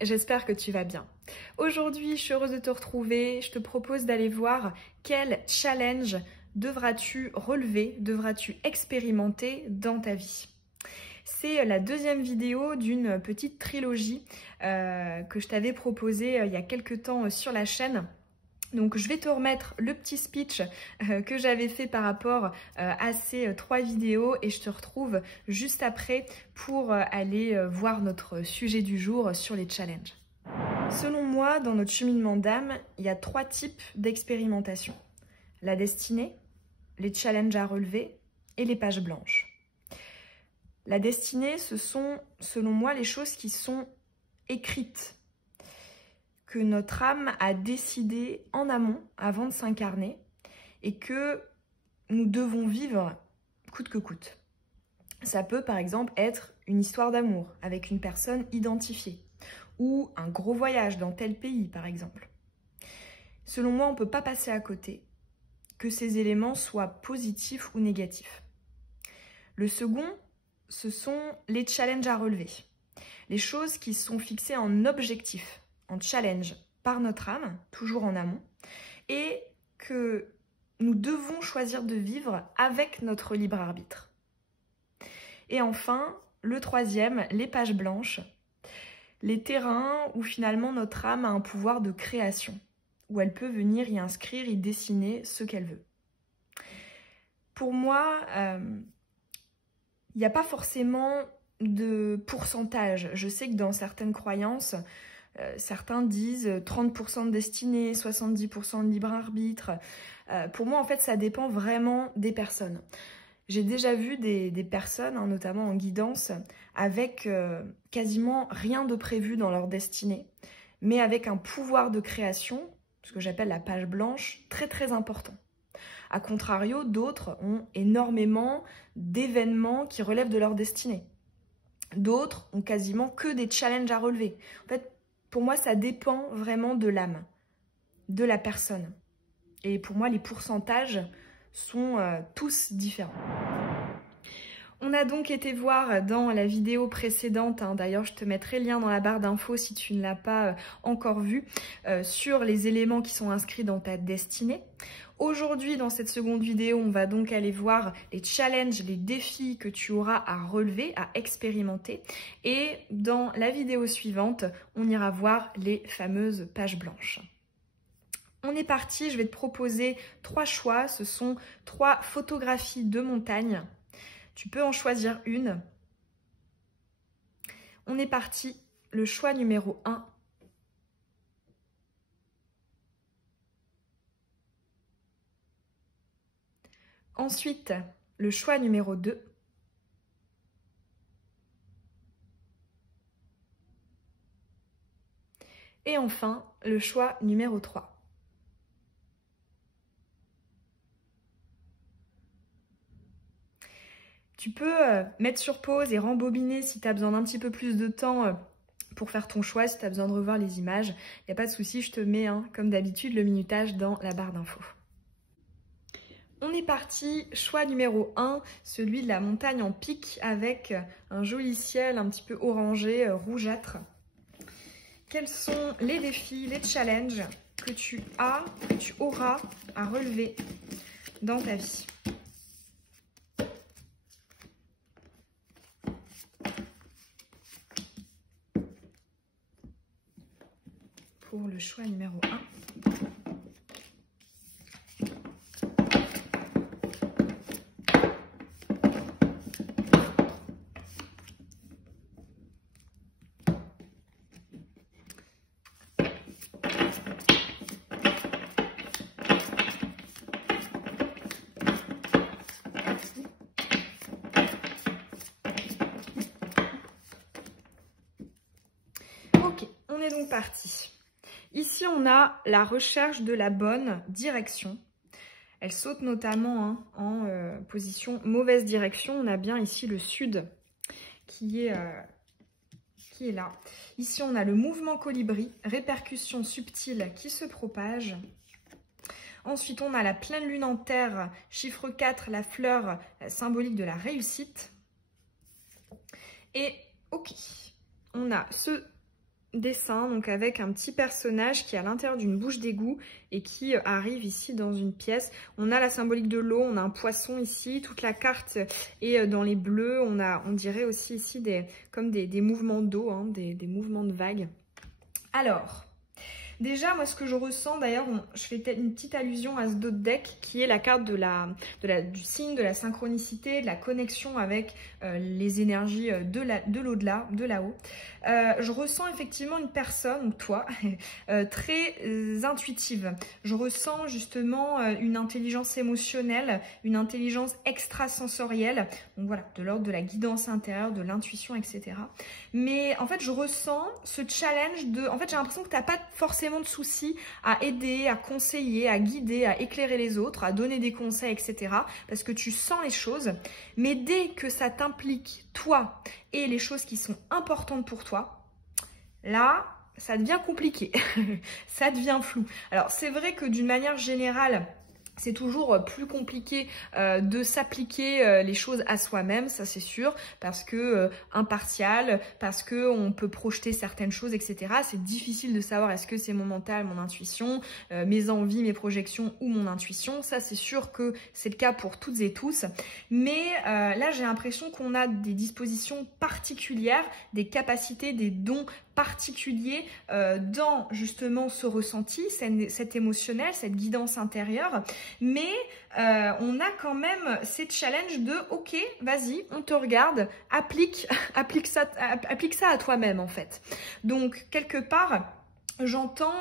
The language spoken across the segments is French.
j'espère que tu vas bien. Aujourd'hui, je suis heureuse de te retrouver. Je te propose d'aller voir quel challenge devras-tu relever, devras-tu expérimenter dans ta vie. C'est la deuxième vidéo d'une petite trilogie que je t'avais proposée il y a quelques temps sur la chaîne. Donc je vais te remettre le petit speech que j'avais fait par rapport à ces 3 vidéos et je te retrouve juste après pour aller voir notre sujet du jour sur les challenges. Selon moi, dans notre cheminement d'âme, il y a 3 types d'expérimentation. La destinée, les challenges à relever et les pages blanches. La destinée, ce sont, selon moi, les choses qui sont écrites, que notre âme a décidé en amont, avant de s'incarner, et que nous devons vivre coûte que coûte. Ça peut par exemple être une histoire d'amour avec une personne identifiée, ou un gros voyage dans tel pays par exemple. Selon moi, on ne peut pas passer à côté, que ces éléments soient positifs ou négatifs. Le second, ce sont les challenges à relever, les choses qui sont fixées en objectif, en challenge par notre âme, toujours en amont, et que nous devons choisir de vivre avec notre libre arbitre. Et enfin, le troisième, les pages blanches, les terrains où finalement notre âme a un pouvoir de création, où elle peut venir y inscrire, y dessiner ce qu'elle veut. Pour moi, il n'y a pas forcément de pourcentage. Je sais que dans certaines croyances, certains disent 30% de destinée, 70% de libre arbitre. Pour moi, en fait, ça dépend vraiment des personnes. J'ai déjà vu des personnes, notamment en guidance, avec quasiment rien de prévu dans leur destinée, mais avec un pouvoir de création, ce que j'appelle la page blanche, très très important. A contrario, d'autres ont énormément d'événements qui relèvent de leur destinée. D'autres ont quasiment que des challenges à relever. En fait, pour moi, ça dépend vraiment de l'âme, de la personne. Et pour moi, les pourcentages sont tous différents. On a donc été voir dans la vidéo précédente, d'ailleurs je te mettrai le lien dans la barre d'infos si tu ne l'as pas encore vu, sur les éléments qui sont inscrits dans ta destinée. Aujourd'hui, dans cette seconde vidéo, on va donc aller voir les challenges, les défis que tu auras à relever, à expérimenter. Et dans la vidéo suivante, on ira voir les fameuses pages blanches. On est parti, je vais te proposer 3 choix. Ce sont 3 photographies de montagne. Tu peux en choisir une. On est parti, le choix numéro 1. Ensuite, le choix numéro 2. Et enfin, le choix numéro 3. Tu peux mettre sur pause et rembobiner si tu as besoin d'un petit peu plus de temps pour faire ton choix, si tu as besoin de revoir les images. Il n'y a pas de souci, je te mets, comme d'habitude, le minutage dans la barre d'infos. On est parti, choix numéro 1, celui de la montagne en pic avec un joli ciel un petit peu orangé, rougeâtre. Quels sont les défis, les challenges que tu auras à relever dans ta vie ? Pour le choix numéro 1. Ok, on est donc parti. Ici, on a la recherche de la bonne direction. Elle saute notamment en position mauvaise direction. On a bien ici le sud qui est là. Ici, on a le mouvement colibri, répercussion subtile qui se propage. Ensuite, on a la pleine lune en terre, chiffre 4, la fleur symbolique de la réussite. Et ok, on a ce dessin, donc avec un petit personnage qui est à l'intérieur d'une bouche d'égout et qui arrive ici dans une pièce. On a la symbolique de l'eau, on a un poisson ici, toute la carte est dans les bleus. On dirait aussi ici comme des mouvements d'eau, hein, des mouvements de vagues. Alors, déjà, moi, ce que je ressens, d'ailleurs, je fais une petite allusion à ce dos de deck qui est la carte du signe, de la synchronicité, de la connexion avec les énergies de l'au-delà, de là-haut. Je ressens effectivement une personne, toi, très intuitive. Je ressens justement une intelligence émotionnelle, une intelligence extrasensorielle, donc voilà, de l'ordre de la guidance intérieure, de l'intuition, etc. Mais en fait, je ressens ce challenge de... En fait, j'ai l'impression que tu n'as pas forcément de soucis à aider, à conseiller, à guider, à éclairer les autres, à donner des conseils, etc. Parce que tu sens les choses. Mais dès que ça t'implique, toi, et les choses qui sont importantes pour toi, là, ça devient compliqué. Ça devient flou. Alors, c'est vrai que d'une manière générale, c'est toujours plus compliqué de s'appliquer les choses à soi-même, ça c'est sûr, parce que impartial, parce que on peut projeter certaines choses, etc. C'est difficile de savoir est-ce que c'est mon mental, mon intuition, mes envies, mes projections ou mon intuition. Ça c'est sûr que c'est le cas pour toutes et tous. Mais là j'ai l'impression qu'on a des dispositions particulières, des capacités, des dons particulier dans justement ce ressenti, cet émotionnel, cette guidance intérieure, mais on a quand même ces challenges de ok, vas-y, on te regarde, applique ça à toi-même en fait. Donc quelque part, j'entends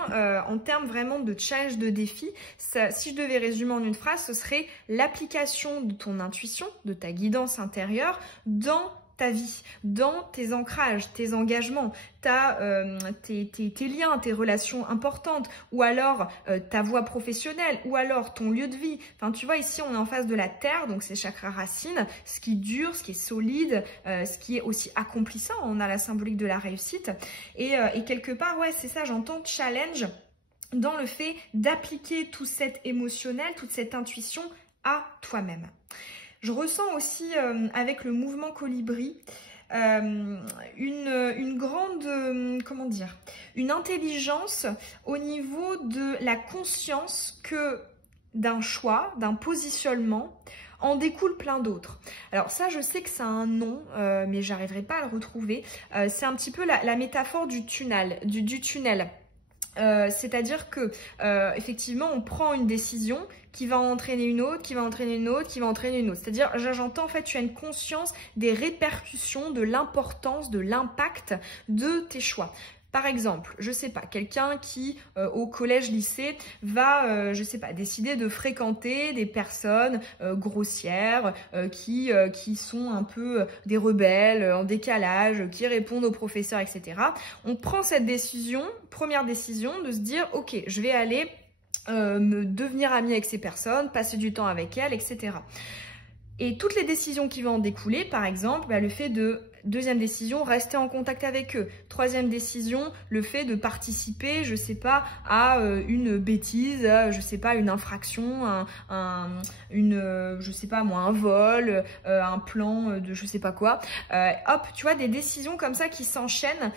en termes vraiment de challenge, de défi, si je devais résumer en une phrase, ce serait l'application de ton intuition, de ta guidance intérieure dans ta vie, dans tes ancrages, tes engagements, tes liens, tes relations importantes, ou alors ta voie professionnelle, ou alors ton lieu de vie. Enfin, tu vois, ici, on est en face de la terre, donc c'est chakra racine, ce qui dure, ce qui est solide, ce qui est aussi accomplissant. On a la symbolique de la réussite. Et quelque part, ouais, c'est ça, j'entends challenge dans le fait d'appliquer tout cet émotionnel, toute cette intuition à toi-même. Je ressens aussi avec le mouvement colibri une grande, comment dire, une intelligence au niveau de la conscience que d'un choix, d'un positionnement, en découle plein d'autres. Alors ça, je sais que ça a un nom, mais j'arriverai pas à le retrouver. C'est un petit peu la métaphore du tunnel, du tunnel. C'est-à-dire que effectivement on prend une décision qui va entraîner une autre, qui va entraîner une autre, qui va entraîner une autre. C'est-à-dire, j'entends en fait, tu as une conscience des répercussions, de l'importance, de l'impact de tes choix. Par exemple, je sais pas, quelqu'un qui au collège, lycée va, je sais pas, décider de fréquenter des personnes grossières qui sont un peu des rebelles, en décalage, qui répondent aux professeurs, etc. On prend cette décision, première décision, de se dire, ok, je vais aller me devenir amie avec ces personnes, passer du temps avec elles, etc. Et toutes les décisions qui vont en découler, par exemple, le fait de, deuxième décision, rester en contact avec eux. Troisième décision, le fait de participer, je sais pas, à une bêtise, je sais pas, une infraction, je sais pas moi, un vol, un plan de je sais pas quoi. Hop, tu vois, des décisions comme ça qui s'enchaînent.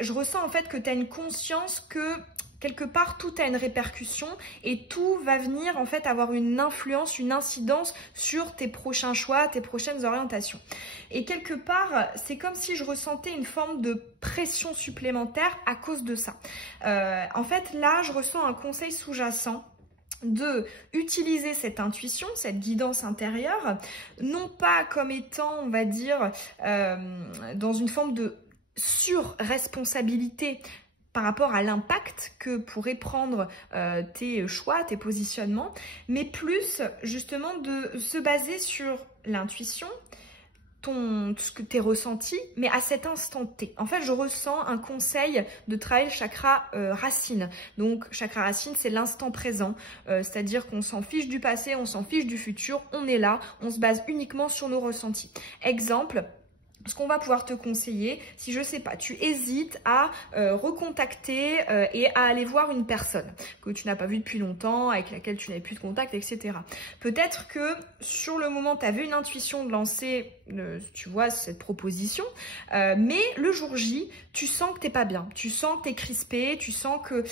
Je ressens en fait que tu as une conscience que quelque part, tout a une répercussion et tout va venir en fait avoir une influence, une incidence sur tes prochains choix, tes prochaines orientations. Et quelque part, c'est comme si je ressentais une forme de pression supplémentaire à cause de ça. En fait, là, je ressens un conseil sous-jacent de utiliser cette intuition, cette guidance intérieure, non pas comme étant, on va dire, dans une forme de sur-responsabilité par rapport à l'impact que pourraient prendre tes choix, tes positionnements, mais plus justement de se baser sur l'intuition, ce que tes ressentis, mais à cet instant T. En fait, je ressens un conseil de travailler le chakra racine. Donc, chakra racine, c'est l'instant présent, c'est-à-dire qu'on s'en fiche du passé, on s'en fiche du futur, on est là, on se base uniquement sur nos ressentis. Exemple, ce qu'on va pouvoir te conseiller, si je sais pas, tu hésites à recontacter et à aller voir une personne que tu n'as pas vue depuis longtemps, avec laquelle tu n'avais plus de contact, etc. Peut-être que sur le moment, tu avais une intuition de lancer, tu vois, cette proposition, mais le jour J, tu sens que t'es pas bien, tu sens que t'es crispé, tu sens que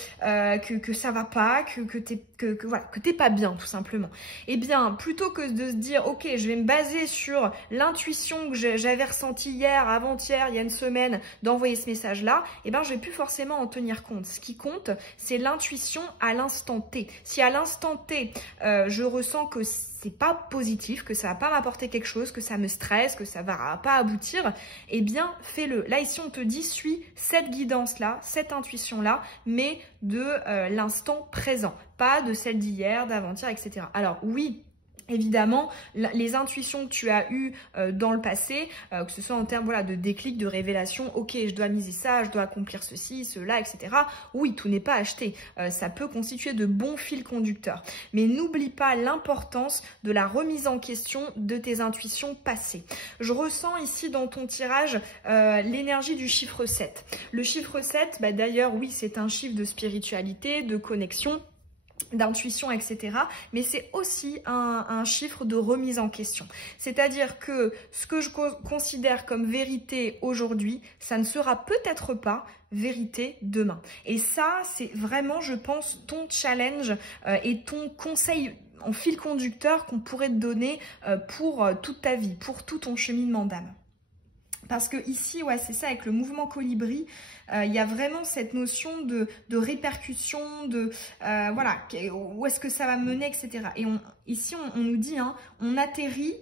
ça va pas, que t'es pas bien, tout simplement. Eh bien, plutôt que de se dire, ok, je vais me baser sur l'intuition que j'avais ressentie hier, avant-hier, il y a une semaine, d'envoyer ce message-là, eh ben, je vais plus forcément en tenir compte. Ce qui compte, c'est l'intuition à l'instant T. Si à l'instant T, je ressens que c'est pas positif, que ça va pas m'apporter quelque chose, que ça me stresse, que ça va pas aboutir, eh bien, fais-le. Là, ici, on te dit, suis cette guidance-là, cette intuition-là, mais de l'instant présent, pas de celle d'hier, d'avant-hier, etc. Alors, oui, évidemment, les intuitions que tu as eues dans le passé, que ce soit en termes voilà, de déclic, de révélation, ok, je dois miser ça, je dois accomplir ceci, cela, etc. Oui, tout n'est pas acheté. Ça peut constituer de bons fils conducteurs. Mais n'oublie pas l'importance de la remise en question de tes intuitions passées. Je ressens ici dans ton tirage l'énergie du chiffre 7. Le chiffre 7, bah, d'ailleurs, oui, c'est un chiffre de spiritualité, de connexion, d'intuition, etc. Mais c'est aussi un chiffre de remise en question. C'est-à-dire que ce que je considère comme vérité aujourd'hui, ça ne sera peut-être pas vérité demain. Et ça, c'est vraiment, je pense, ton challenge et ton conseil en fil conducteur qu'on pourrait te donner pour toute ta vie, pour tout ton cheminement d'âme. Parce que ici, ouais, c'est ça, avec le mouvement colibri, il y a vraiment cette notion de répercussion, de voilà, où est-ce que ça va mener, etc. Et ici, on nous dit, hein, on atterrit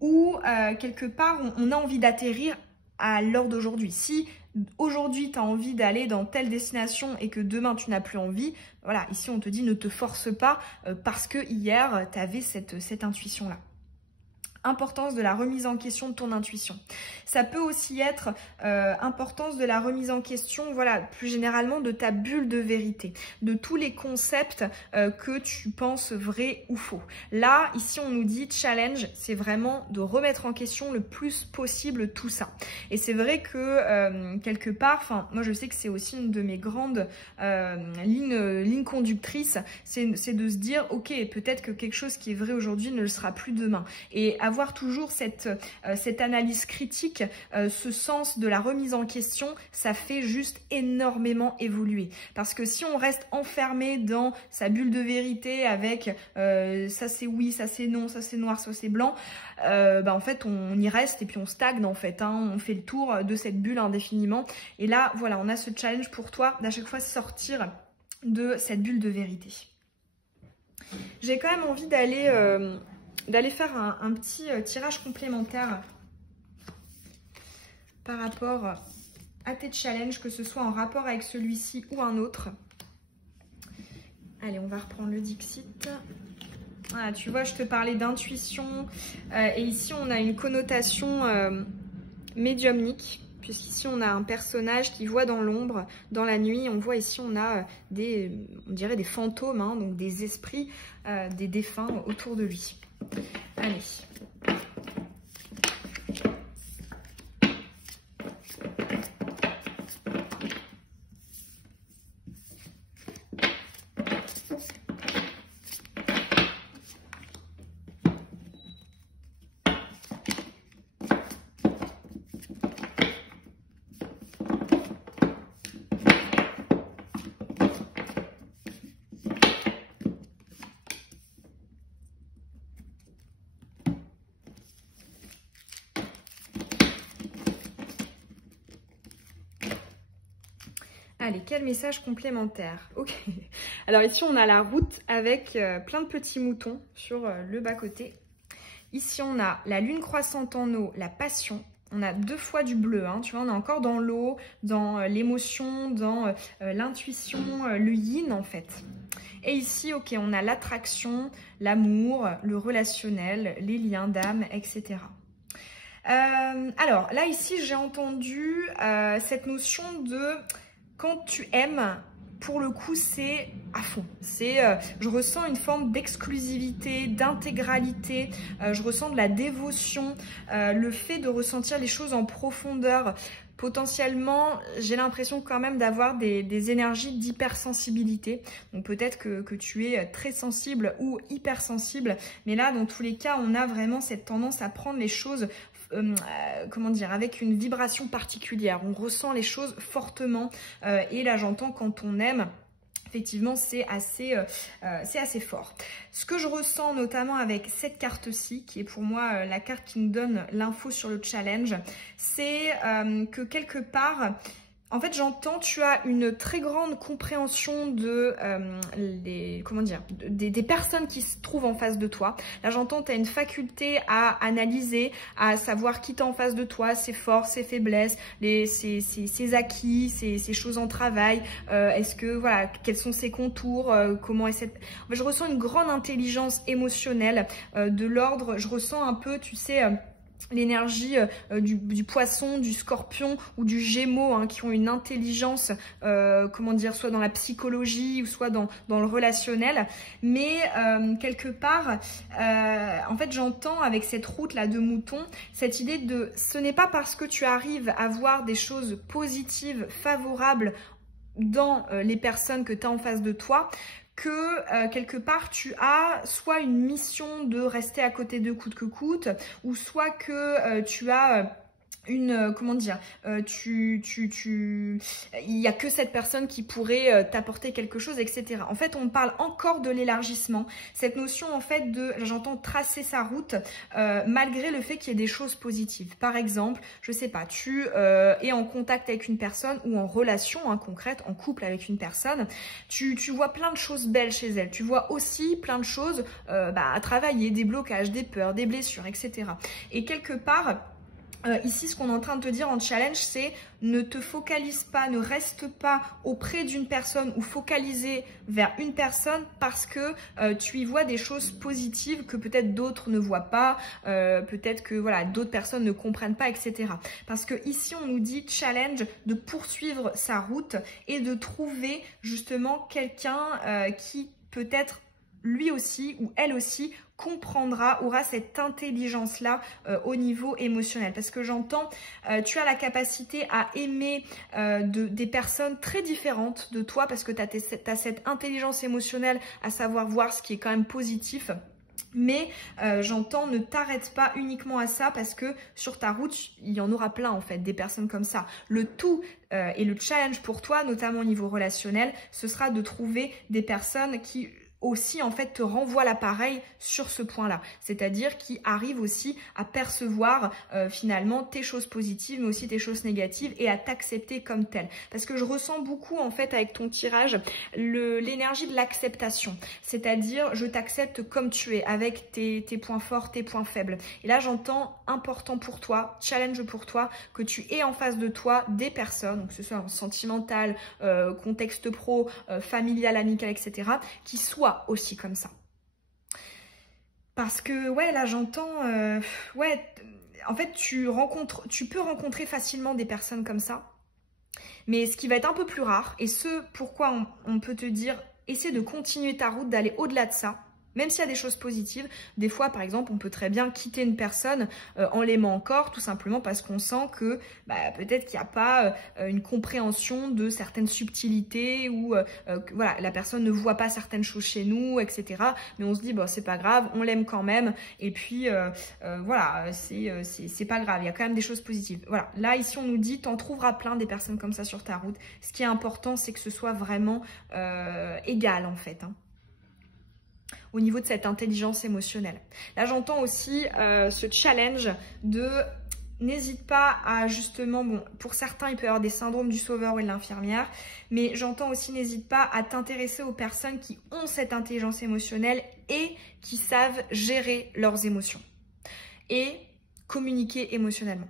où quelque part, on a envie d'atterrir à l'heure d'aujourd'hui. Si aujourd'hui, tu as envie d'aller dans telle destination et que demain, tu n'as plus envie, voilà, ici, on te dit, ne te force pas parce que hier, tu avais cette intuition-là. Importance de la remise en question de ton intuition. Ça peut aussi être importance de la remise en question, voilà, plus généralement de ta bulle de vérité, de tous les concepts que tu penses vrais ou faux. Là, ici, on nous dit challenge, c'est vraiment de remettre en question le plus possible tout ça. Et c'est vrai que quelque part, enfin, moi je sais que c'est aussi une de mes grandes lignes conductrices, c'est de se dire, ok, peut-être que quelque chose qui est vrai aujourd'hui ne le sera plus demain. Et avoir toujours cette analyse critique, ce sens de la remise en question, ça fait juste énormément évoluer. Parce que si on reste enfermé dans sa bulle de vérité avec ça c'est oui, ça c'est non, ça c'est noir, ça c'est blanc, bah en fait on y reste et puis on stagne en fait, hein, on fait le tour de cette bulle indéfiniment. Et là voilà, on a ce challenge pour toi d'à chaque fois sortir de cette bulle de vérité. J'ai quand même envie d'aller faire un petit tirage complémentaire par rapport à tes challenges, que ce soit en rapport avec celui-ci ou un autre. Allez, on va reprendre le Dixit. Voilà, tu vois, je te parlais d'intuition et ici on a une connotation médiumnique, puisqu'ici on a un personnage qui voit dans l'ombre, dans la nuit. On voit ici on a on dirait des fantômes, hein, donc des esprits, des défunts autour de lui. Allez. Allez, quel message complémentaire? Ok. Alors ici, on a la route avec plein de petits moutons sur le bas-côté. Ici, on a la lune croissante en eau, la passion. On a 2 fois du bleu, hein, tu vois, on est encore dans l'eau, dans l'émotion, dans l'intuition, le yin en fait. Et ici, ok, on a l'attraction, l'amour, le relationnel, les liens d'âme, etc. Alors là, ici, j'ai entendu cette notion de... Quand tu aimes, pour le coup, c'est à fond. Je ressens une forme d'exclusivité, d'intégralité, je ressens de la dévotion, le fait de ressentir les choses en profondeur. Potentiellement, j'ai l'impression quand même d'avoir des énergies d'hypersensibilité. Donc peut-être que tu es très sensible ou hypersensible. Mais là, dans tous les cas, on a vraiment cette tendance à prendre les choses comment dire, avec une vibration particulière. On ressent les choses fortement. Et là, j'entends quand on aime. Effectivement, c'est assez fort. Ce que je ressens notamment avec cette carte-ci, qui est pour moi la carte qui nous donne l'info sur le challenge, c'est que quelque part, en fait, j'entends, tu as une très grande compréhension de des personnes qui se trouvent en face de toi. Là, j'entends, tu as une faculté à analyser, à savoir qui t'es en face de toi, ses forces, ses faiblesses, ses acquis, ses choses en travail. Est-ce que, voilà, quels sont ses contours, comment est cette... En fait, je ressens une grande intelligence émotionnelle de l'ordre, je ressens un peu, tu sais... l'énergie du poisson, du scorpion ou du gémeaux, hein, qui ont une intelligence, comment dire, soit dans la psychologie ou soit dans le relationnel. Mais quelque part, en fait, j'entends avec cette route-là de mouton, cette idée de ce n'est pas parce que tu arrives à voir des choses positives, favorables dans les personnes que tu as en face de toi, que quelque part tu as soit une mission de rester à côté d'eux coûte que coûte, ou soit que tu as comment dire, il y a que cette personne qui pourrait t'apporter quelque chose, etc. En fait, on parle encore de l'élargissement, cette notion en fait de, j'entends tracer sa route malgré le fait qu'il y ait des choses positives. Par exemple, je sais pas, tu es en contact avec une personne ou en relation concrète, en couple avec une personne, tu vois plein de choses belles chez elle, tu vois aussi plein de choses à travailler, des blocages, des peurs, des blessures, etc. Et quelque part, ici, ce qu'on est en train de te dire en challenge, c'est ne te focalise pas, ne reste pas auprès d'une personne ou focalisé vers une personne parce que tu y vois des choses positives que peut-être d'autres ne voient pas, peut-être que voilà, d'autres personnes ne comprennent pas, etc. Parce que ici, on nous dit challenge de poursuivre sa route et de trouver justement quelqu'un qui peut-être lui aussi ou elle aussi comprendra, aura cette intelligence-là au niveau émotionnel. Parce que j'entends, tu as la capacité à aimer des personnes très différentes de toi parce que tu as cette intelligence émotionnelle à savoir voir ce qui est quand même positif. Mais j'entends, ne t'arrête pas uniquement à ça parce que sur ta route, il y en aura plein en fait, des personnes comme ça. Le tout et le challenge pour toi, notamment au niveau relationnel, ce sera de trouver des personnes qui aussi en fait te renvoie l'appareil sur ce point-là, c'est-à-dire qui arrive aussi à percevoir finalement tes choses positives mais aussi tes choses négatives et à t'accepter comme telle. Parce que je ressens beaucoup en fait avec ton tirage l'énergie de l'acceptation, c'est-à-dire je t'accepte comme tu es avec tes points forts, tes points faibles. Et là j'entends important pour toi, challenge pour toi, que tu aies en face de toi des personnes, donc que ce soit en sentimental, contexte pro, familial, amical, etc., qui soient aussi comme ça. Parce que ouais, là j'entends ouais, en fait tu peux rencontrer facilement des personnes comme ça, mais ce qui va être un peu plus rare, et ce pourquoi on peut te dire essaie de continuer ta route, d'aller au-delà de ça. Même s'il y a des choses positives, des fois par exemple on peut très bien quitter une personne en l'aimant encore, tout simplement parce qu'on sent que peut-être qu'il n'y a pas une compréhension de certaines subtilités ou voilà, la personne ne voit pas certaines choses chez nous, etc. Mais on se dit bon, c'est pas grave, on l'aime quand même et puis voilà, c'est pas grave, il y a quand même des choses positives. Voilà, là ici on nous dit t'en trouveras plein des personnes comme ça sur ta route. Ce qui est important c'est que ce soit vraiment égal en fait, au niveau de cette intelligence émotionnelle. Là, j'entends aussi ce challenge de n'hésite pas à justement, bon, pour certains, il peut y avoir des syndromes du sauveur ou de l'infirmière, mais j'entends aussi n'hésite pas à t'intéresser aux personnes qui ont cette intelligence émotionnelle et qui savent gérer leurs émotions et communiquer émotionnellement.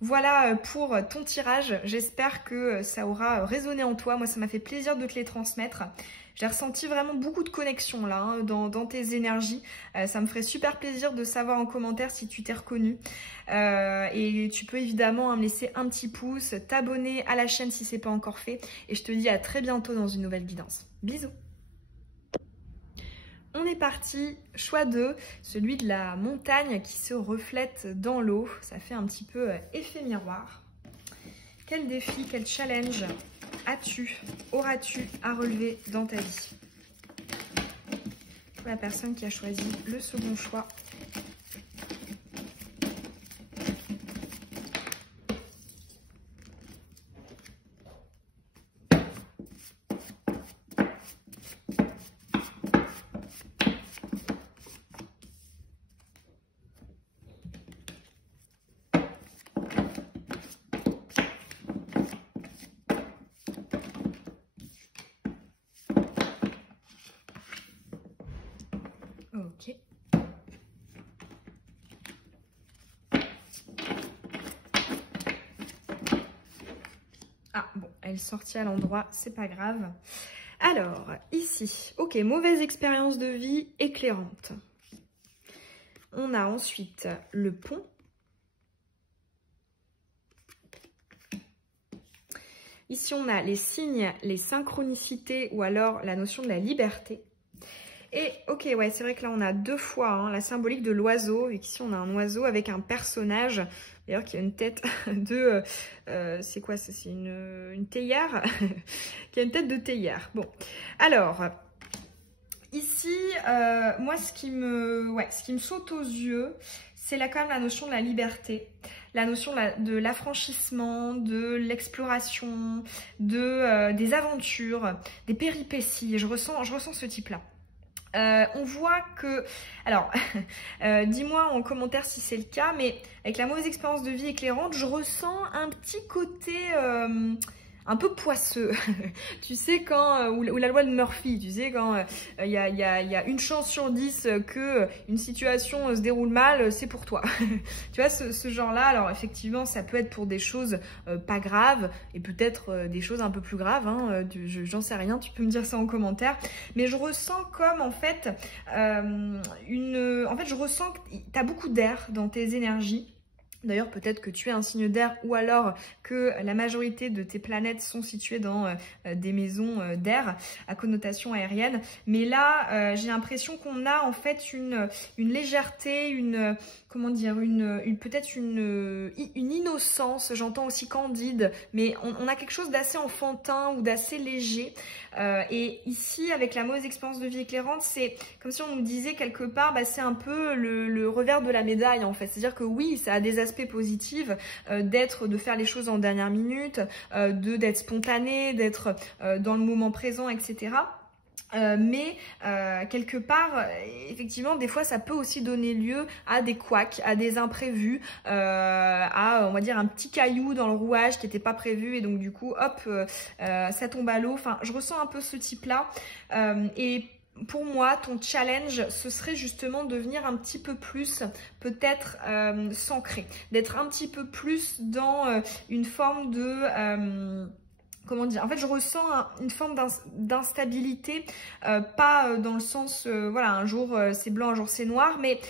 Voilà pour ton tirage, j'espère que ça aura résonné en toi. Moi, ça m'a fait plaisir de te les transmettre. J'ai ressenti vraiment beaucoup de connexion là, hein, dans tes énergies. Ça me ferait super plaisir de savoir en commentaire si tu t'es reconnu. Et tu peux évidemment me laisser un petit pouce, t'abonner à la chaîne si c'est pas encore fait. Et je te dis à très bientôt dans une nouvelle guidance. Bisous! On est parti, choix 2, celui de la montagne qui se reflète dans l'eau. Ça fait un petit peu effet miroir. Quel défi, quel challenge auras-tu à relever dans ta vie? Pour la personne qui a choisi le second choix. Ok. Ah bon, elle est sortie à l'endroit, c'est pas grave. Alors, ici, ok, mauvaise expérience de vie éclairante. On a ensuite le pont. Ici, on a les signes, les synchronicités ou alors la notion de la liberté. Et ok, ouais, c'est vrai que là, on a deux fois hein, la symbolique de l'oiseau. Et qu'ici, on a un oiseau avec un personnage, d'ailleurs, qui a une tête de... c'est quoi ça? C'est une théière qui a une tête de théière. Bon, alors... Ici, moi, ce qui me saute aux yeux, c'est là quand même la notion de la liberté, la notion de l'affranchissement, de l'exploration, des aventures, des péripéties. Je ressens ce type-là. On voit que, alors, dis-moi en commentaire si c'est le cas, mais avec la mauvaise expérience de vie éclairante, je ressens un petit côté... un peu poisseux, tu sais quand, ou la loi de Murphy, tu sais quand il y a une chance sur 10 que une situation se déroule mal, c'est pour toi. Tu vois ce genre-là, alors effectivement ça peut être pour des choses pas graves et peut-être des choses un peu plus graves, hein, j'en sais rien, tu peux me dire ça en commentaire, mais je ressens comme en fait, je ressens que tu as beaucoup d'air dans tes énergies. D'ailleurs, peut-être que tu es un signe d'air ou alors que la majorité de tes planètes sont situées dans des maisons d'air à connotation aérienne. Mais là, j'ai l'impression qu'on a en fait une légèreté, peut-être une innocence, j'entends aussi candide, mais on a quelque chose d'assez enfantin ou d'assez léger. Et ici, avec la mauvaise expérience de vie éclairante, c'est comme si on nous disait quelque part, c'est un peu le revers de la médaille en fait. C'est-à-dire que oui, ça a des aspects positifs, de faire les choses en dernière minute, d'être spontané, d'être dans le moment présent, etc. Mais quelque part, effectivement, des fois, ça peut aussi donner lieu à des couacs, à des imprévus, à, on va dire, un petit caillou dans le rouage qui n'était pas prévu et donc du coup, hop, ça tombe à l'eau. Enfin, je ressens un peu ce type-là. Et pour moi, ton challenge, ce serait justement de venir un petit peu plus, peut-être s'ancrer, d'être un petit peu plus dans une forme de... comment dire? En fait, je ressens une forme d'instabilité, pas dans le sens, voilà, un jour c'est blanc, un jour c'est noir, mais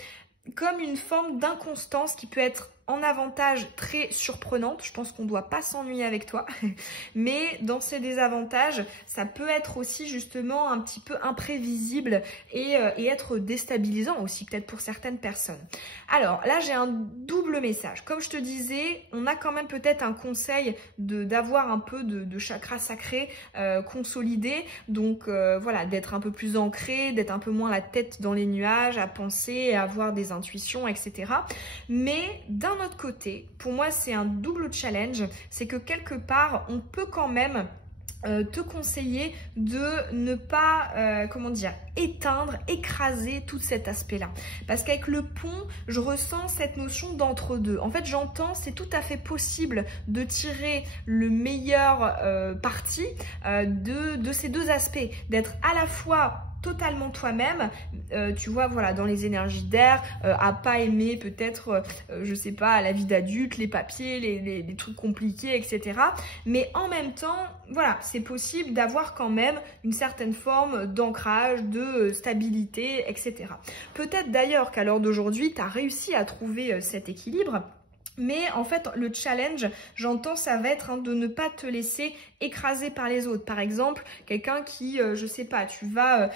comme une forme d'inconstance qui peut être en avantage très surprenante. Je pense qu'on ne doit pas s'ennuyer avec toi, mais dans ces désavantages, ça peut être aussi justement un petit peu imprévisible et être déstabilisant aussi peut-être pour certaines personnes. Alors là, j'ai un double message. Comme je te disais, on a quand même peut-être un conseil d'avoir un peu de chakra sacré consolidé, donc voilà, d'être un peu plus ancré, d'être un peu moins la tête dans les nuages, à penser, à avoir des intuitions, etc. Mais d'un autre côté, pour moi, c'est un double challenge, c'est que quelque part, on peut quand même te conseiller de ne pas, comment dire, éteindre, écraser tout cet aspect-là. Parce qu'avec le pont, je ressens cette notion d'entre-deux. En fait, j'entends, c'est tout à fait possible de tirer le meilleur parti de ces deux aspects, d'être à la fois totalement toi-même, tu vois, voilà, dans les énergies d'air, à pas aimer peut-être, je sais pas, la vie d'adulte, les papiers, les trucs compliqués, etc. Mais en même temps, voilà, c'est possible d'avoir quand même une certaine forme d'ancrage, de stabilité, etc. Peut-être d'ailleurs qu'à l'heure d'aujourd'hui, tu as réussi à trouver cet équilibre. Mais en fait, le challenge, j'entends, ça va être de ne pas te laisser écraser par les autres. Par exemple, quelqu'un qui, je sais pas, tu vas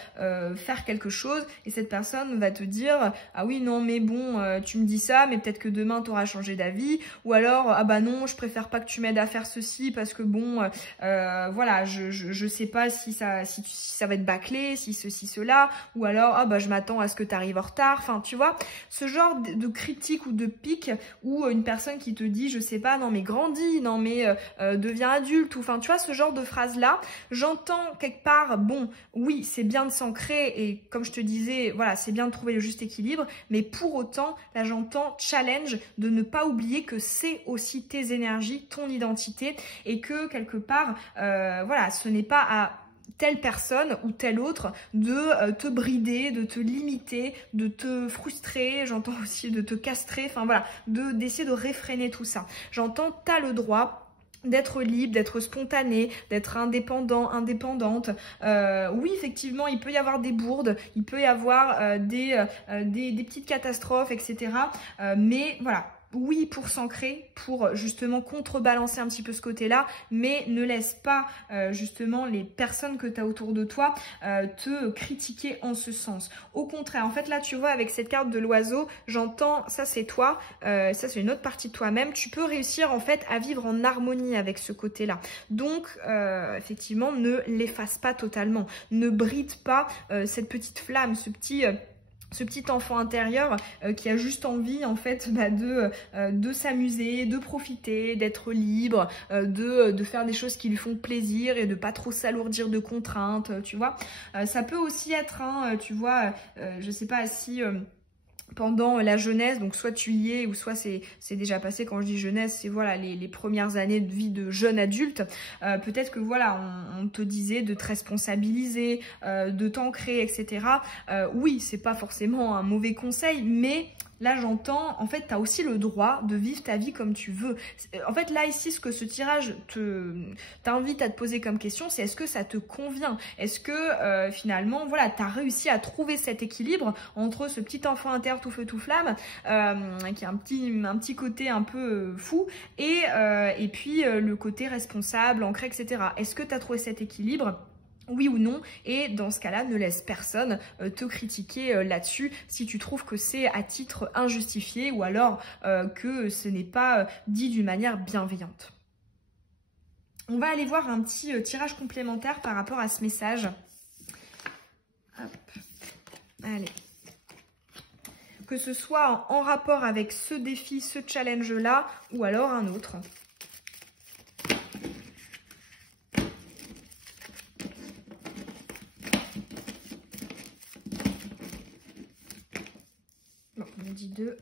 faire quelque chose et cette personne va te dire « Ah oui, non, mais bon, tu me dis ça, mais peut-être que demain, tu auras changé d'avis. » Ou alors « Ah bah non, je préfère pas que tu m'aides à faire ceci parce que bon, voilà, je sais pas si ça va être bâclé, si ceci, cela. » Ou alors « Ah bah je m'attends à ce que tu arrives en retard. » Enfin, tu vois, ce genre de critique ou de pique ou une personne qui te dit, je sais pas, non mais grandis, non mais deviens adulte, ou enfin tu vois ce genre de phrase là, j'entends quelque part, bon oui c'est bien de s'ancrer et comme je te disais, voilà c'est bien de trouver le juste équilibre, mais pour autant là j'entends challenge de ne pas oublier que c'est aussi tes énergies, ton identité et que quelque part, voilà ce n'est pas à telle personne ou telle autre de te brider, de te limiter, de te frustrer, j'entends aussi de te castrer, enfin voilà, d'essayer de réfréner tout ça. J'entends, t'as le droit d'être libre, d'être spontané, d'être indépendant, indépendante. Oui, effectivement, il peut y avoir des bourdes, il peut y avoir des petites catastrophes, etc. Mais voilà. Oui, pour s'ancrer, pour justement contrebalancer un petit peu ce côté-là, mais ne laisse pas justement les personnes que tu as autour de toi te critiquer en ce sens. Au contraire, en fait là tu vois avec cette carte de l'oiseau, j'entends, ça c'est toi, ça c'est une autre partie de toi-même, tu peux réussir en fait à vivre en harmonie avec ce côté-là. Donc effectivement, ne l'efface pas totalement, ne bride pas cette petite flamme, ce petit enfant intérieur qui a juste envie en fait de s'amuser, de profiter, d'être libre, de faire des choses qui lui font plaisir et de pas trop s'alourdir de contraintes, tu vois. Ça peut aussi être, tu vois, je sais pas si... pendant la jeunesse, donc soit tu y es ou soit c'est déjà passé. Quand je dis jeunesse, c'est voilà les premières années de vie de jeune adulte. Peut-être que voilà on te disait de te responsabiliser, de t'ancrer, etc. Oui, c'est pas forcément un mauvais conseil, mais là, j'entends, en fait, tu as aussi le droit de vivre ta vie comme tu veux. En fait, là, ici, ce que ce tirage t'invite à te poser comme question, c'est est-ce que ça te convient? Est-ce que, finalement, voilà, tu as réussi à trouver cet équilibre entre ce petit enfant intérieur tout feu, tout flamme, qui a un petit côté un peu fou, et puis le côté responsable, ancré, etc. Est-ce que tu as trouvé cet équilibre? Oui ou non, et dans ce cas-là, ne laisse personne te critiquer là-dessus si tu trouves que c'est à titre injustifié ou alors que ce n'est pas dit d'une manière bienveillante. On va aller voir un petit tirage complémentaire par rapport à ce message. Hop. Allez. Que ce soit en rapport avec ce défi, ce challenge-là, ou alors un autre. Bon, on dit 2.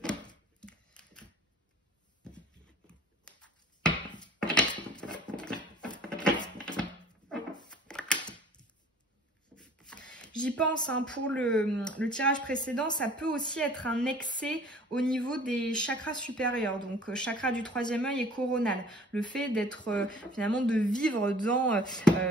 J'y pense, pour le tirage précédent, ça peut aussi être un excès au niveau des chakras supérieurs, donc chakra du troisième œil et coronal. Le fait d'être finalement de vivre dans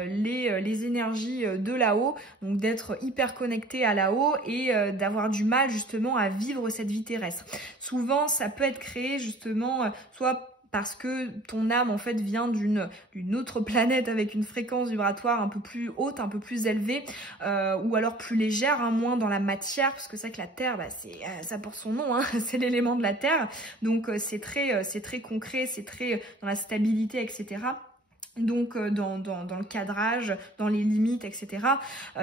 les énergies de là-haut, donc d'être hyper connecté à là-haut et d'avoir du mal justement à vivre cette vie terrestre. Souvent, ça peut être créé justement soit parce que ton âme en fait vient d'une autre planète avec une fréquence vibratoire un peu plus haute, un peu plus élevée, ou alors plus légère, moins dans la matière, parce que c'est vrai que la Terre, ça porte son nom, c'est l'élément de la Terre, donc c'est très concret, c'est très dans la stabilité, etc. Donc dans le cadrage, dans les limites, etc.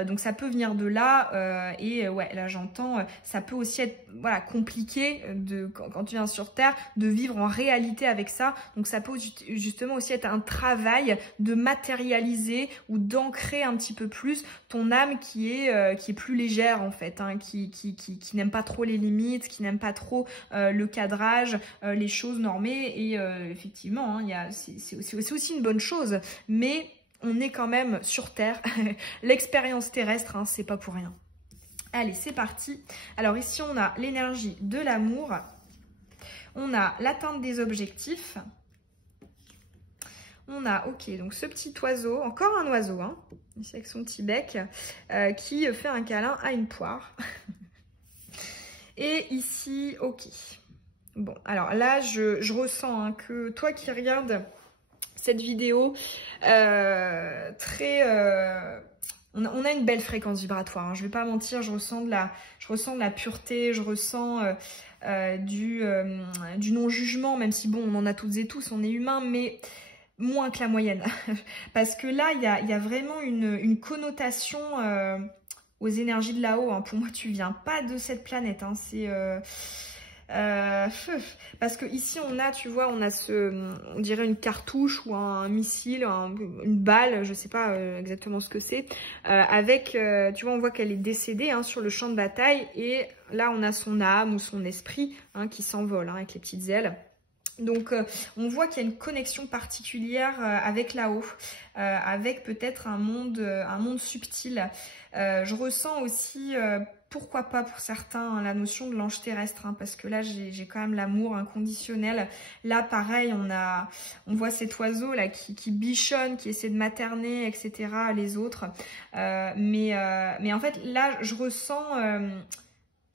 Donc ça peut venir de là et ouais, là j'entends, ça peut aussi être voilà compliqué quand tu viens sur Terre de vivre en réalité avec ça. Donc ça peut justement aussi être un travail de matérialiser ou d'ancrer un petit peu plus ton âme qui est plus légère en fait, qui n'aime pas trop les limites, qui n'aime pas trop le cadrage, les choses normées et effectivement, c'est aussi une bonne chose. Mais on est quand même sur Terre. L'expérience terrestre, hein, c'est pas pour rien. Allez, c'est parti. Alors ici, on a l'énergie de l'amour. On a l'atteinte des objectifs. On a, ok, donc ce petit oiseau, encore un oiseau, hein, ici avec son petit bec, qui fait un câlin à une poire. Et ici, ok. Bon, alors là, je ressens hein, que toi qui regardes cette vidéo, on a une belle fréquence vibratoire, hein, je vais pas mentir, je ressens de la pureté, je ressens du non-jugement, même si bon, on en a toutes et tous, on est humain, mais moins que la moyenne. Parce que là, il y a vraiment une connotation aux énergies de là-haut. Hein. Pour moi, tu viens pas de cette planète. Hein. C'est... parce que ici on a, tu vois, on a on dirait une cartouche ou un missile, une balle, je sais pas exactement ce que c'est, avec, tu vois, on voit qu'elle est décédée hein, sur le champ de bataille, et là on a son âme ou son esprit hein, qui s'envole hein, avec les petites ailes. Donc on voit qu'il y a une connexion particulière avec là-haut, avec peut-être un monde subtil. Je ressens aussi, pourquoi pas pour certains, hein, la notion de l'ange terrestre, hein, parce que là j'ai quand même l'amour inconditionnel. Là pareil, on voit cet oiseau là qui bichonne, qui essaie de materner, etc. les autres. Mais en fait là je ressens...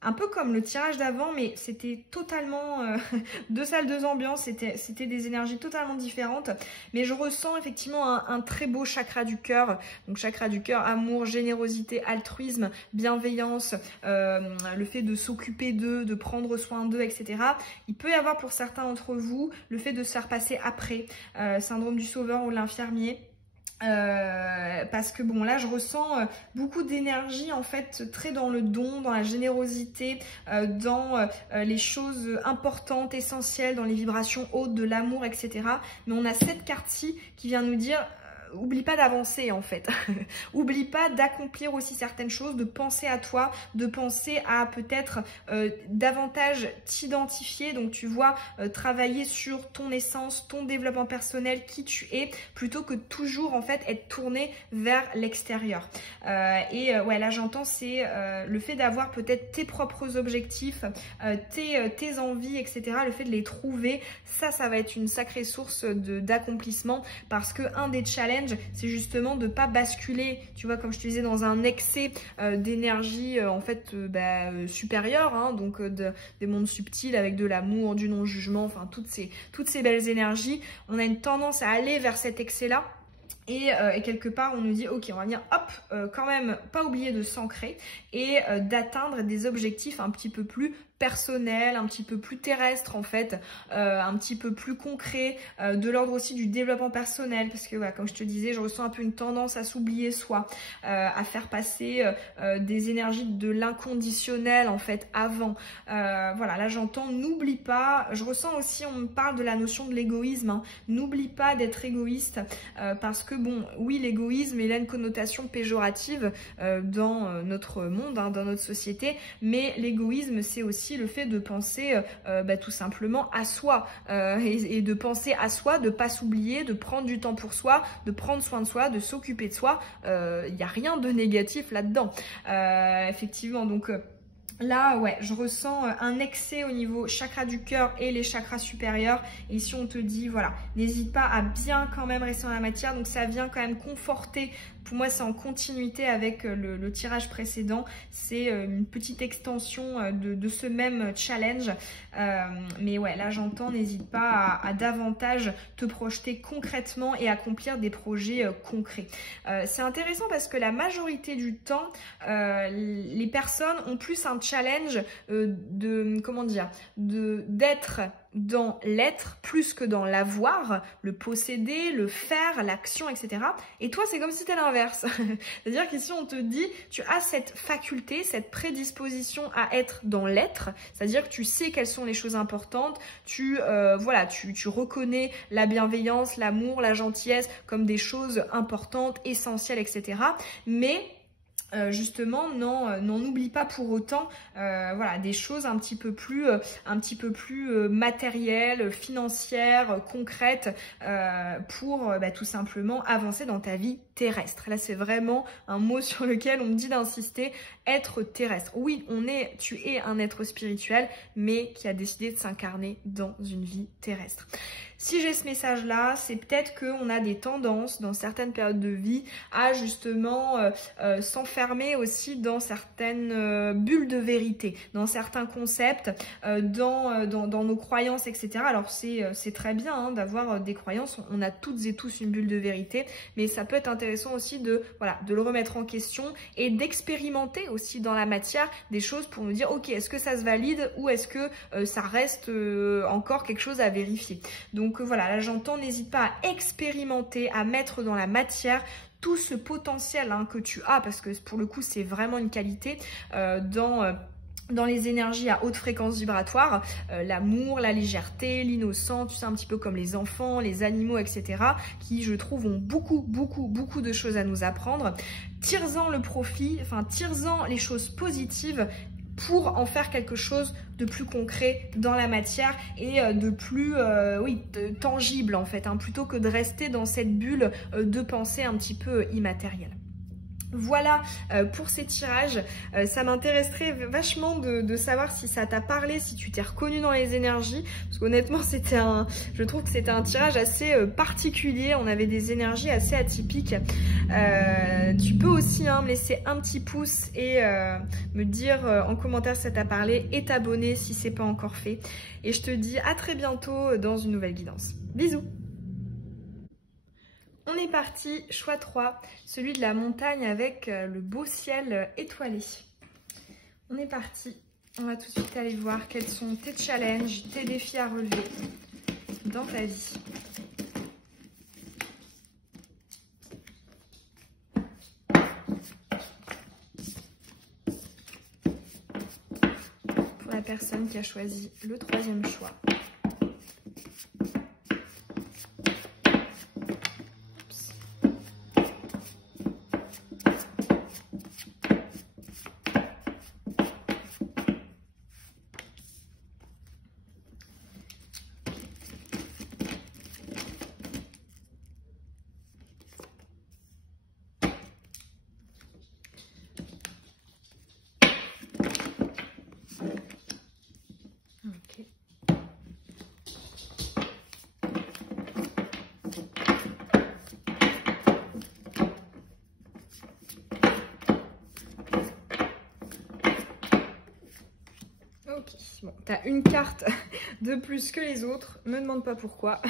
un peu comme le tirage d'avant, mais c'était totalement deux salles, deux ambiances, c'était des énergies totalement différentes. Mais je ressens effectivement un très beau chakra du cœur. Donc chakra du cœur, amour, générosité, altruisme, bienveillance, le fait de s'occuper d'eux, de prendre soin d'eux, etc. Il peut y avoir pour certains d'entre vous le fait de se faire passer après, syndrome du sauveur ou l'infirmier. Parce que bon là je ressens beaucoup d'énergie en fait, très dans le don, dans la générosité, dans les choses importantes, essentielles, dans les vibrations hautes de l'amour, etc. Mais on a cette carte-ci qui vient nous dire oublie pas d'avancer en fait. Oublie pas d'accomplir aussi certaines choses, de penser à toi, de penser à peut-être davantage t'identifier. Donc tu vois, travailler sur ton essence, ton développement personnel, qui tu es, plutôt que toujours en fait être tourné vers l'extérieur. Ouais, là j'entends, c'est le fait d'avoir peut-être tes propres objectifs, tes envies, etc. Le fait de les trouver, ça va être une sacrée source d'accomplissement, parce que un des challenges, c'est justement de pas basculer, tu vois, comme je te disais, dans un excès d'énergie en fait supérieure, hein, donc des mondes subtils avec de l'amour, du non-jugement, enfin toutes ces belles énergies. On a une tendance à aller vers cet excès-là. Et quelque part, on nous dit, ok, on va venir, hop, quand même, pas oublier de s'ancrer et d'atteindre des objectifs un petit peu plus personnel, un petit peu plus terrestre en fait, un petit peu plus concret, de l'ordre aussi du développement personnel, parce que voilà, comme je te disais, je ressens un peu une tendance à s'oublier soi, à faire passer des énergies de l'inconditionnel en fait avant. Voilà, là j'entends, n'oublie pas, je ressens aussi, on me parle de la notion de l'égoïsme, hein. N'oublie pas d'être égoïste, parce que bon, oui, l'égoïsme, il a une connotation péjorative dans notre monde, hein, dans notre société, mais l'égoïsme, c'est aussi le fait de penser tout simplement à soi, et de penser à soi, de pas s'oublier, de prendre du temps pour soi, de prendre soin de soi, de s'occuper de soi. Il n'y a rien de négatif là-dedans, effectivement. Donc là, ouais, je ressens un excès au niveau chakra du cœur et les chakras supérieurs. Et ici, on te dit, voilà, n'hésite pas à bien quand même rester dans la matière. Donc, ça vient quand même conforter. Pour moi, c'est en continuité avec le tirage précédent. C'est une petite extension de ce même challenge. Mais ouais, là, j'entends, n'hésite pas à davantage te projeter concrètement et accomplir des projets concrets. C'est intéressant parce que la majorité du temps, les personnes ont plus un challenge d'être dans l'être plus que dans l'avoir, le posséder, le faire, l'action, etc. Et toi, c'est comme si c'était l'inverse. C'est-à-dire qu'ici, on te dit, tu as cette faculté, cette prédisposition à être dans l'être, c'est-à-dire que tu sais quelles sont les choses importantes, tu reconnais la bienveillance, l'amour, la gentillesse comme des choses importantes, essentielles, etc. Mais justement n'en oublie pas pour autant voilà, des choses un petit peu plus matérielles, financières, concrètes pour tout simplement avancer dans ta vie terrestre. Là c'est vraiment un mot sur lequel on me dit d'insister, être terrestre. Oui, tu es un être spirituel mais qui a décidé de s'incarner dans une vie terrestre. Si j'ai ce message-là, c'est peut-être qu'on a des tendances dans certaines périodes de vie à justement s'enfermer aussi dans certaines bulles de vérité, dans certains concepts, dans nos croyances, etc. Alors c'est très bien hein, d'avoir des croyances, on a toutes et tous une bulle de vérité, mais ça peut être intéressant aussi de le remettre en question et d'expérimenter aussi dans la matière des choses pour nous dire ok, est-ce que ça se valide ou est-ce que ça reste encore quelque chose à vérifier. Donc voilà, là j'entends, n'hésite pas à expérimenter, à mettre dans la matière tout ce potentiel hein, que tu as, parce que pour le coup c'est vraiment une qualité dans les énergies à haute fréquence vibratoire, l'amour, la légèreté, l'innocence, tu sais, un petit peu comme les enfants, les animaux, etc. qui, je trouve, ont beaucoup de choses à nous apprendre. Tire-en le profit, enfin, tire-en les choses positives pour en faire quelque chose de plus concret dans la matière et de plus tangible en fait, hein, plutôt que de rester dans cette bulle de pensée un petit peu immatérielle. Voilà pour ces tirages, ça m'intéresserait vachement de savoir si ça t'a parlé, si tu t'es reconnu dans les énergies, parce qu'honnêtement je trouve que c'était un tirage assez particulier, on avait des énergies assez atypiques. Tu peux aussi me laisser un petit pouce et me dire en commentaire si ça t'a parlé et t'abonner si c'est pas encore fait. Et je te dis à très bientôt dans une nouvelle guidance. Bisous! On est parti, choix 3, celui de la montagne avec le beau ciel étoilé. On est parti, on va tout de suite aller voir quels sont tes challenges, tes défis à relever dans ta vie. Pour la personne qui a choisi le 3e choix. Ok, bon, t'as une carte de plus que les autres, me demande pas pourquoi,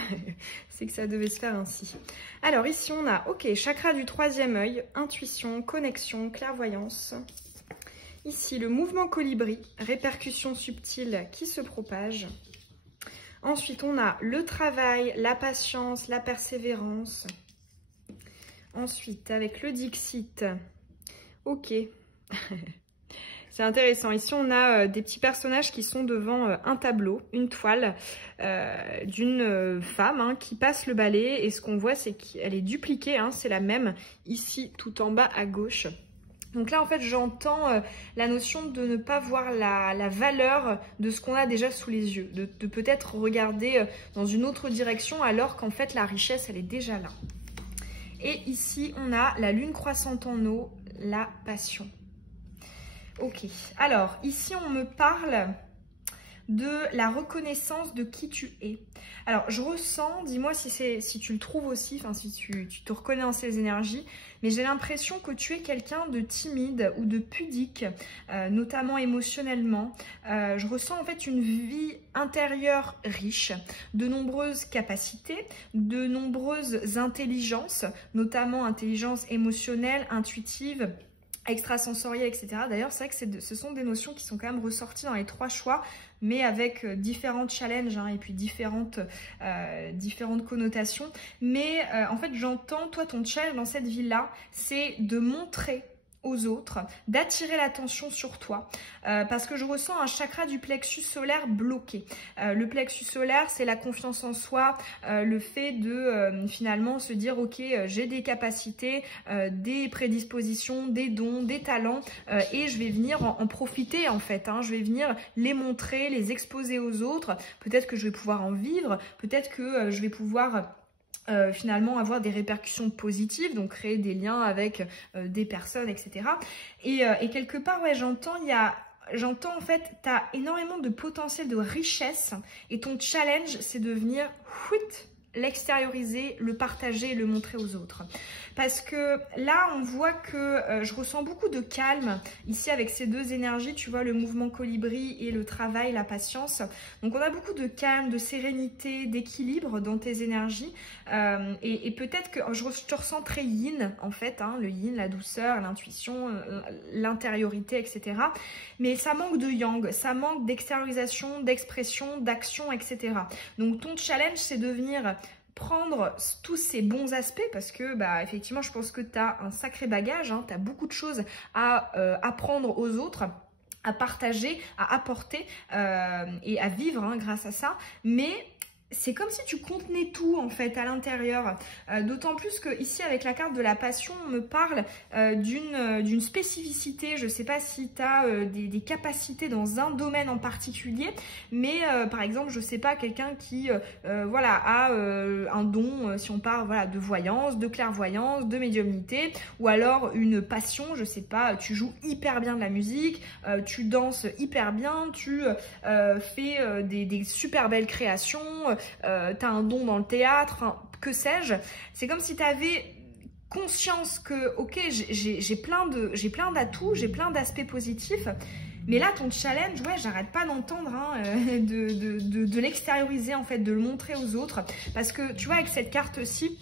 c'est que ça devait se faire ainsi. Alors ici on a, ok, chakra du 3e œil, intuition, connexion, clairvoyance. Ici le mouvement colibri, répercussions subtiles qui se propagent. Ensuite on a le travail, la patience, la persévérance. Ensuite avec le Dixit, ok. C'est intéressant. Ici, on a des petits personnages qui sont devant un tableau, une toile d'une femme qui passe le balai. Et ce qu'on voit, c'est qu'elle est dupliquée. C'est la même ici, tout en bas à gauche. Donc là, en fait, j'entends la notion de ne pas voir la valeur de ce qu'on a déjà sous les yeux. De peut-être regarder dans une autre direction alors qu'en fait, la richesse, elle est déjà là. Et ici, on a la lune croissante en eau, la passion. Ok, alors ici on me parle de la reconnaissance de qui tu es. Alors je ressens, dis-moi si tu le trouves aussi, enfin si tu te reconnais en ces énergies, mais j'ai l'impression que tu es quelqu'un de timide ou de pudique, notamment émotionnellement. Je ressens en fait une vie intérieure riche, de nombreuses capacités, de nombreuses intelligences, notamment intelligence émotionnelle, intuitive, extrasensorielle, etc. D'ailleurs, c'est vrai que ce sont des notions qui sont quand même ressorties dans les 3 choix, mais avec différents challenges et puis différentes connotations. Mais en fait, j'entends, toi, ton challenge dans cette vie-là, c'est de montrer aux autres, d'attirer l'attention sur toi, parce que je ressens un chakra du plexus solaire bloqué. Le plexus solaire, c'est la confiance en soi, le fait de finalement se dire ok, j'ai des capacités, des prédispositions, des dons, des talents, et je vais venir en profiter en fait, hein. Je vais venir les montrer, les exposer aux autres. Peut-être que je vais pouvoir en vivre, peut-être que je vais pouvoir finalement avoir des répercussions positives, donc créer des liens avec des personnes, etc. Et quelque part, ouais, j'entends en fait, tu as énormément de potentiel de richesse et ton challenge, c'est de venir l'extérioriser, le partager et le montrer aux autres. Parce que là, on voit que je ressens beaucoup de calme ici avec ces deux énergies, tu vois, le mouvement colibri et le travail, la patience. Donc, on a beaucoup de calme, de sérénité, d'équilibre dans tes énergies. Et peut-être que je te ressens très yin, en fait, hein, le yin, la douceur, l'intuition, l'intériorité, etc. Mais ça manque de yang, ça manque d'extériorisation, d'expression, d'action, etc. Donc, ton challenge, c'est de venir prendre tous ces bons aspects parce que bah effectivement je pense que tu as un sacré bagage, hein, tu as beaucoup de choses à apprendre aux autres, à partager, à apporter et à vivre hein, grâce à ça, mais c'est comme si tu contenais tout en fait à l'intérieur, d'autant plus que ici avec la carte de la passion on me parle d'une spécificité. Je ne sais pas si tu as des capacités dans un domaine en particulier, mais par exemple je ne sais pas, quelqu'un qui voilà, a un don, si on parle voilà, de voyance, de clairvoyance, de médiumnité, ou alors une passion, je ne sais pas, tu joues hyper bien de la musique, tu danses hyper bien, tu fais des super belles créations, t'as un don dans le théâtre, enfin, que sais-je. C'est comme si tu avais conscience que, ok, j'ai plein d'atouts, j'ai plein d'aspects positifs, mais là, ton challenge, ouais, j'arrête pas d'entendre, hein, de l'extérioriser, en fait, de le montrer aux autres. Parce que, tu vois, avec cette carte-ci,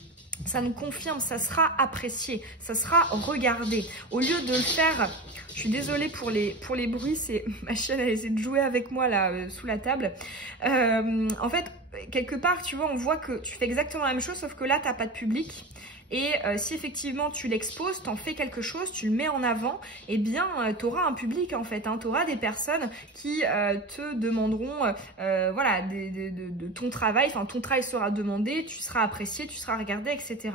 ça nous confirme, ça sera apprécié, ça sera regardé. Au lieu de le faire, je suis désolée pour les bruits, c'est ma chienne, elle essaie de jouer avec moi là sous la table. En fait, quelque part, tu vois, on voit que tu fais exactement la même chose, sauf que là, tu n'as pas de public. Et si effectivement tu l'exposes, tu en fais quelque chose, tu le mets en avant, eh bien tu auras un public en fait, hein, tu auras des personnes qui te demanderont voilà, de ton travail, enfin ton travail sera demandé, tu seras apprécié, tu seras regardé, etc.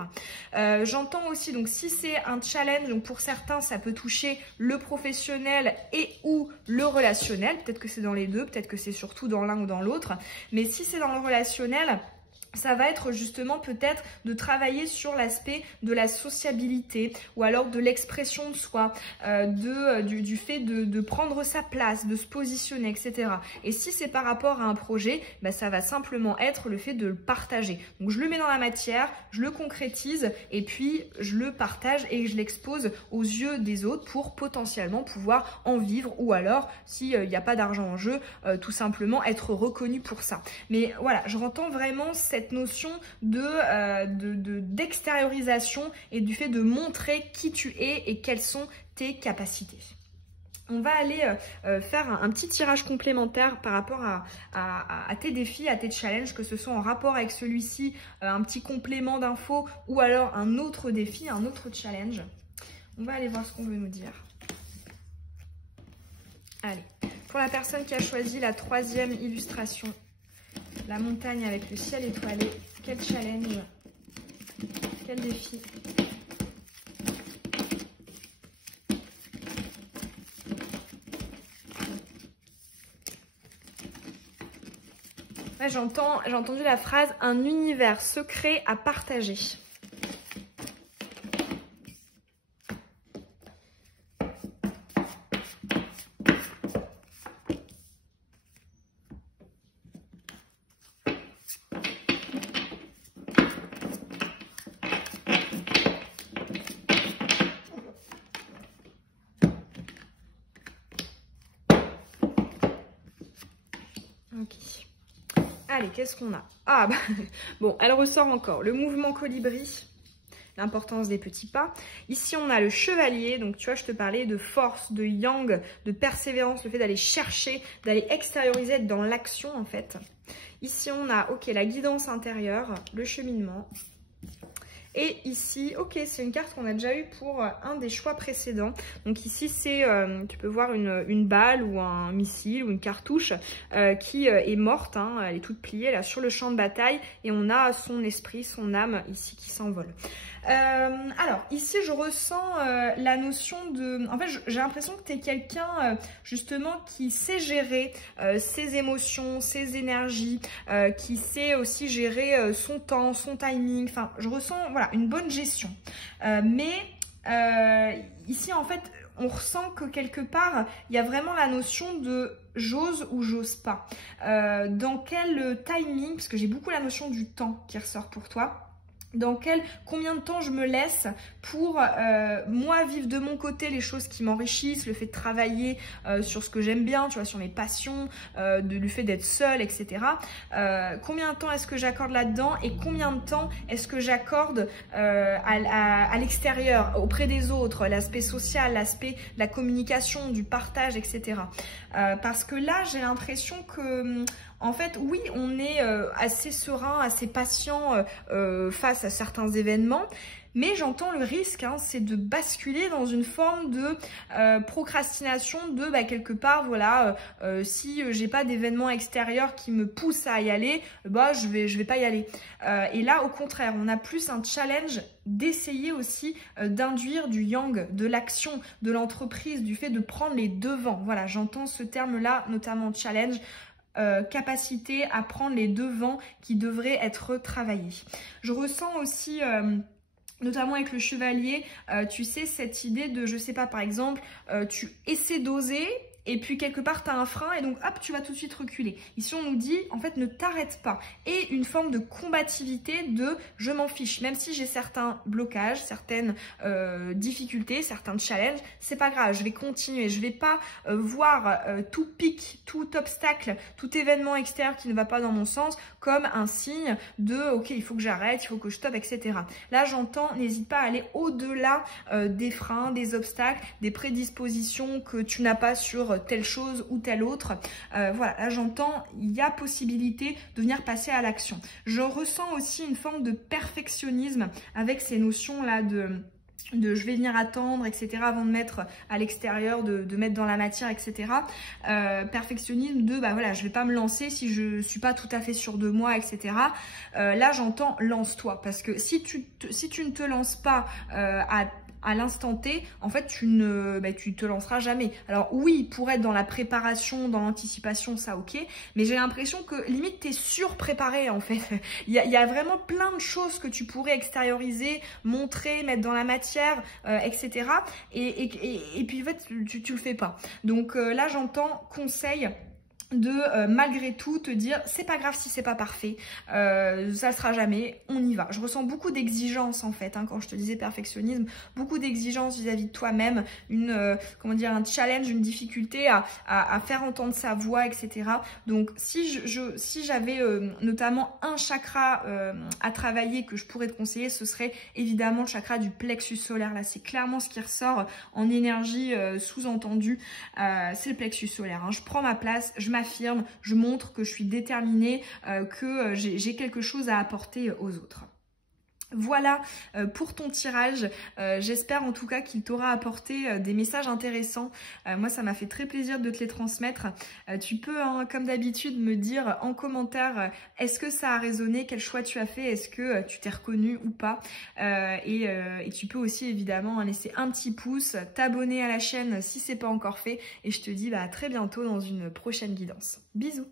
J'entends aussi, donc si c'est un challenge, donc pour certains ça peut toucher le professionnel et ou le relationnel, peut-être que c'est dans les deux, peut-être que c'est surtout dans l'un ou dans l'autre, mais si c'est dans le relationnel, ça va être justement peut-être de sur l'aspect de la sociabilité ou alors de l'expression de soi, du fait de prendre sa place, de se positionner, etc. Et si c'est par rapport à un projet, bah, ça va simplement être le fait de le partager. Donc je le mets dans la matière, je le concrétise et puis je le partage et je l'expose aux yeux des autres pour potentiellement pouvoir en vivre ou alors, s'il n'y a pas d'argent en jeu, tout simplement être reconnu pour ça. Mais voilà, je rentends vraiment cette notion d'extériorisation et du fait de montrer qui tu es et quelles sont tes capacités. On va aller faire un petit tirage complémentaire par rapport à tes défis, à tes challenges, que ce soit en rapport avec celui-ci, un petit complément d'infos ou alors un autre défi, un autre challenge. On va aller voir ce qu'on veut nous dire. Allez, pour la personne qui a choisi la troisième illustration, la montagne avec le ciel étoilé, quel challenge, quel défi? Ouais, j'ai entendu la phrase « un univers secret à partager ». Ok. Allez, qu'est-ce qu'on a? Ah, bah, bon, elle ressort encore. Le mouvement colibri, l'importance des petits pas. Ici, on a le chevalier. Donc, tu vois, je te parlais de force, de yang, de persévérance, le fait d'aller chercher, d'aller extérioriser, être dans l'action, en fait. Ici, on a, ok, la guidance intérieure, le cheminement. Et ici, ok, c'est une carte qu'on a déjà eue pour un des choix précédents. Donc ici, c'est, tu peux voir une balle ou un missile ou une cartouche qui est morte, hein, elle est toute pliée là sur le champ de bataille et on a son esprit, son âme ici qui s'envole. Alors ici je ressens la notion de... En fait j'ai l'impression que tu es quelqu'un justement qui sait gérer ses émotions, ses énergies, qui sait aussi gérer son temps, son timing. Enfin je ressens voilà, une bonne gestion. Ici en fait on ressent que quelque part il y a vraiment la notion de j'ose ou j'ose pas. Dans quel timing, parce que j'ai beaucoup la notion du temps qui ressort pour toi. Combien de temps je me laisse pour moi vivre de mon côté les choses qui m'enrichissent, le fait de travailler sur ce que j'aime bien, tu vois, sur mes passions, le fait d'être seule, etc. Combien de temps est-ce que j'accorde là-dedans et combien de temps est-ce que j'accorde à l'extérieur, auprès des autres, l'aspect social, l'aspect de la communication, du partage, etc. Parce que là, j'ai l'impression que... En fait, oui, on est assez serein, assez patient face à certains événements, mais j'entends le risque, hein, c'est de basculer dans une forme de procrastination de quelque part, voilà, si j'ai pas d'événement extérieur qui me pousse à y aller, bah je vais pas y aller. Et là, au contraire, on a plus un challenge d'essayer aussi d'induire du yang, de l'action, de l'entreprise, du fait de prendre les devants. Voilà, j'entends ce terme-là, notamment challenge. Capacité à prendre les devants qui devraient être travaillés. Je ressens aussi... notamment avec le chevalier, tu sais, cette idée de, je sais pas, par exemple, tu essaies d'oser et puis quelque part tu as un frein et donc hop, tu vas tout de suite reculer. Ici on nous dit, en fait, ne t'arrête pas. Et une forme de combativité de je m'en fiche, même si j'ai certains blocages, certaines difficultés, certains challenges, c'est pas grave, je vais continuer, je vais pas voir tout pic, tout obstacle, tout événement extérieur qui ne va pas dans mon sens comme un signe de ok, il faut que j'arrête, il faut que je stoppe, etc. Là j'entends, n'hésite pas à aller au-delà des freins, des obstacles, des prédispositions que tu n'as pas sur telle chose ou telle autre. Voilà, là j'entends, il y a possibilité de venir passer à l'action. Je ressens aussi une forme de perfectionnisme avec ces notions-là de je vais venir attendre, etc. avant de mettre à l'extérieur, de mettre dans la matière, etc. Perfectionnisme de, bah voilà, je vais pas me lancer si je suis pas tout à fait sûre de moi, etc. Là, j'entends lance-toi, parce que si tu ne te lances pas à l'instant T, en fait, tu te lanceras jamais. Alors oui, pour être dans la préparation, dans l'anticipation, ça ok, mais j'ai l'impression que limite t'es surpréparé en fait. Il y a vraiment plein de choses que tu pourrais extérioriser, montrer, mettre dans la matière, etc. Et puis en fait, tu le fais pas. Donc là, j'entends conseil de malgré tout te dire c'est pas grave si c'est pas parfait, ça le sera jamais, on y va. Je ressens beaucoup d'exigence en fait, hein, quand je te disais perfectionnisme, beaucoup d'exigence vis-à-vis de toi-même, comment dire, un challenge, une difficulté à faire entendre sa voix, etc. Donc si j'avais notamment un chakra à travailler que je pourrais te conseiller, ce serait évidemment le chakra du plexus solaire. Là c'est clairement ce qui ressort en énergie sous-entendue, c'est le plexus solaire, hein. Je prends ma place, je m'affirme, je montre que je suis déterminée, que j'ai quelque chose à apporter aux autres. Voilà pour ton tirage, j'espère en tout cas qu'il t'aura apporté des messages intéressants. Moi ça m'a fait très plaisir de te les transmettre. Tu peux hein, comme d'habitude me dire en commentaire est-ce que ça a résonné, quel choix tu as fait, est-ce que tu t'es reconnu ou pas, et tu peux aussi évidemment laisser un petit pouce, t'abonner à la chaîne si c'est pas encore fait, et je te dis à très bientôt dans une prochaine guidance. Bisous.